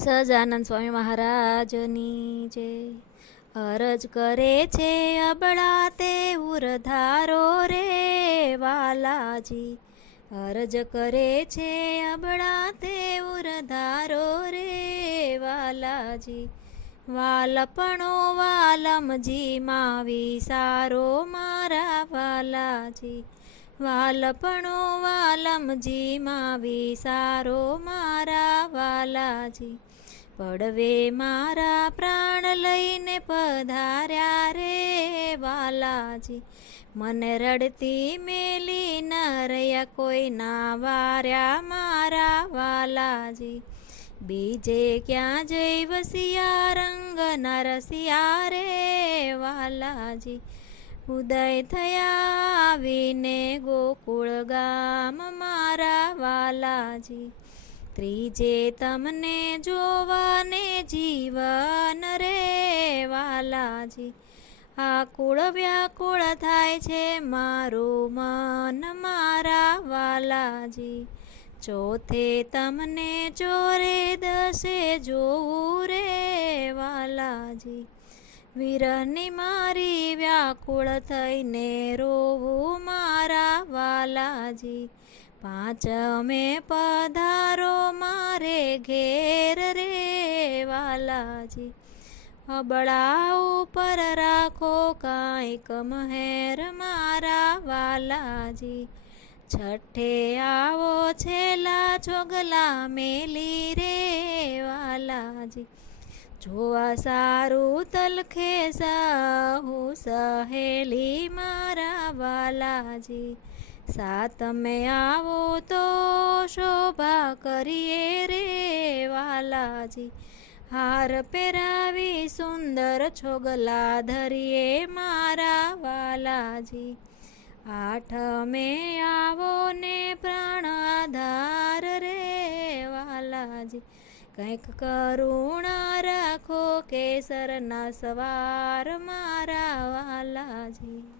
સજાનંદ સ્વામી મહારાજની જય અરજ કરે છે અબળા તે ઉરધારો રે વાલાજી. અરજ કરે છે અબળા તે ઉરધારો રે વાલાજી. વાલપણો વાલમજી માવી સારો મારા વાલાજી. વાલપણો વાલમજી માવી સારો મારા વાલાજી પડવે મારા પ્રાણ લઈને પધાર્યા રે બાલાજી. મને રડતી મેલી ન રહ્યા કોઈ ના વાર્યા મારા વાલાજી બીજે ક્યાં જઈ વસિયા રંગ નરસિયા રે વાલાજી ઉદય થયા આવીને ગોકુળ ગામ મારા વાલાજી ત્રીજે તમને જોવાને જીવન રે વાલાજી. આકુળ વ્યાકુળ થાય છે મારું મન મારા વાલાજી. ચોથે તમને ચોરે દસે જોવું રે વાલાજી. વિરહની મારી વ્યાકુળ થઈને રોવું મારા વાલાજી. પાંચમે પધારો મારે ઘેર રે વાલાજી. અબળા ઉપર રાખો કાંઈક મહેર મારા વાલાજી. છઠ્ઠે આવો છેલા ચોગલા મેલી રે વાલાજી. જોવા સારું તલખે સાહુ સહેલી મારા વાલાજી. સાતમે આવો તો શોભા કરીએ રે વાલાજી. હાર પહેરાવી સુંદર છોગલા ધરીએ મારા વાલાજી. આઠમે આવો ને પ્રાણ આધાર રે વાલાજી. કંઈક કરુણા રાખો કેસરના સવાર મારા વાલાજી.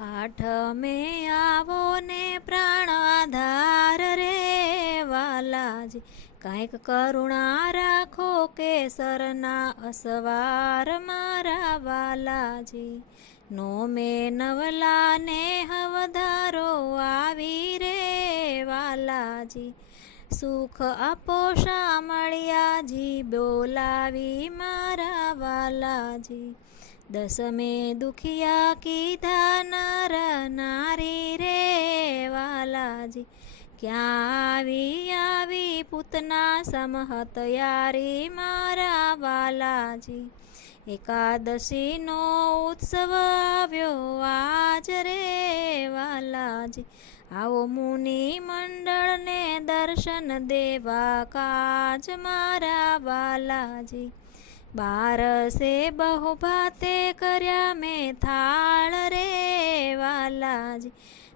આઠમે આવો ને પ્રાણ આધાર રે વાલાજી. કાંઈક કરુણા રાખો કેસરના અસવાર મારા વાલાજી. નો મે નવલા ને હવધારો આવી રે વાલાજી. સુખ આપો શામળિયાજી, બોલાવી મારા વાલાજી. દસમે દુખિયા કીધા, નર નારી રે વાલાજી ક્યાં આવી આવી પૂતના સમહત યારી મારા વાલાજી? એકાદશીનો ઉત્સવ આવ્યો આજ રે વાલાજી, આવો મુનિ મંડળને દર્શન દેવા કાજ મારા વાલાજી. બારસે બહુ ભાતે કર્યા મેં થાળ રે વાલાજી.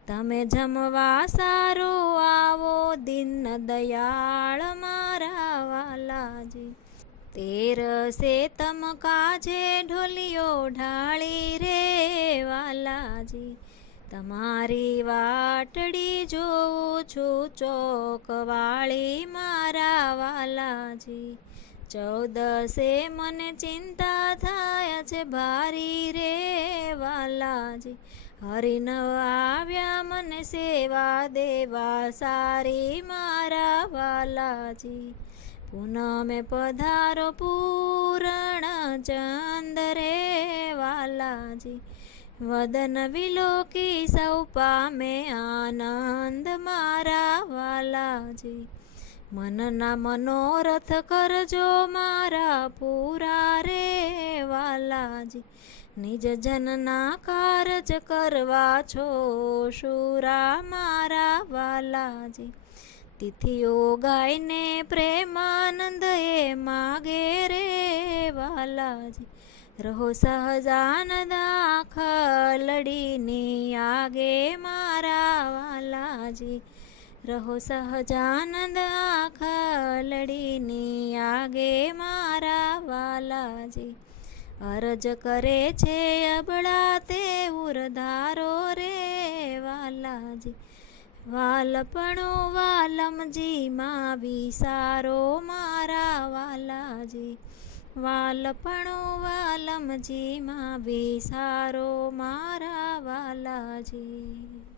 તમે જમવા સારું આવો દિન દયાળ મારા વાલાજી. તેરસે તમ કાજે ઢોલિયો ઢાળી રે વાલાજી. તમારી વાટડી જોઉં છું ચોકવાળી મારા વાલાજી. ચૌદસે મને ચિંતા થાય છે, ભારી રે વાલાજી હરિનવ આવ્યા, મને સેવા દેવા, સારી મારા વાલાજી. પૂનમે પધારો પૂરણ ચંદ રે વાલાજી વદન વિલોકી સૌ પામે આનંદ મારા વાલાજી. મનના મનોરથ કરજો મારા પૂરા રે વાલાજી. નિજ જનના કારજ કરવા છો શુરા મારા વાલાજી. તિથિઓ ગાયને પ્રેમાનંદ એ માગે રે વાલાજી. રહો સહજાનંદ આંખ આગે મારા વાલાજી. રહો સહજાનંદ આંખ લડીની આગે મારા વાલાજી. અરજ કરે છે અબળા તે ઉરધારો રે વાલાજી. વાલપણો વાલમજી, માં વિસારો મારા વાલા વાલાજી. વાલપણો વાલમજી, માં વિસારો મારા વાલાજી.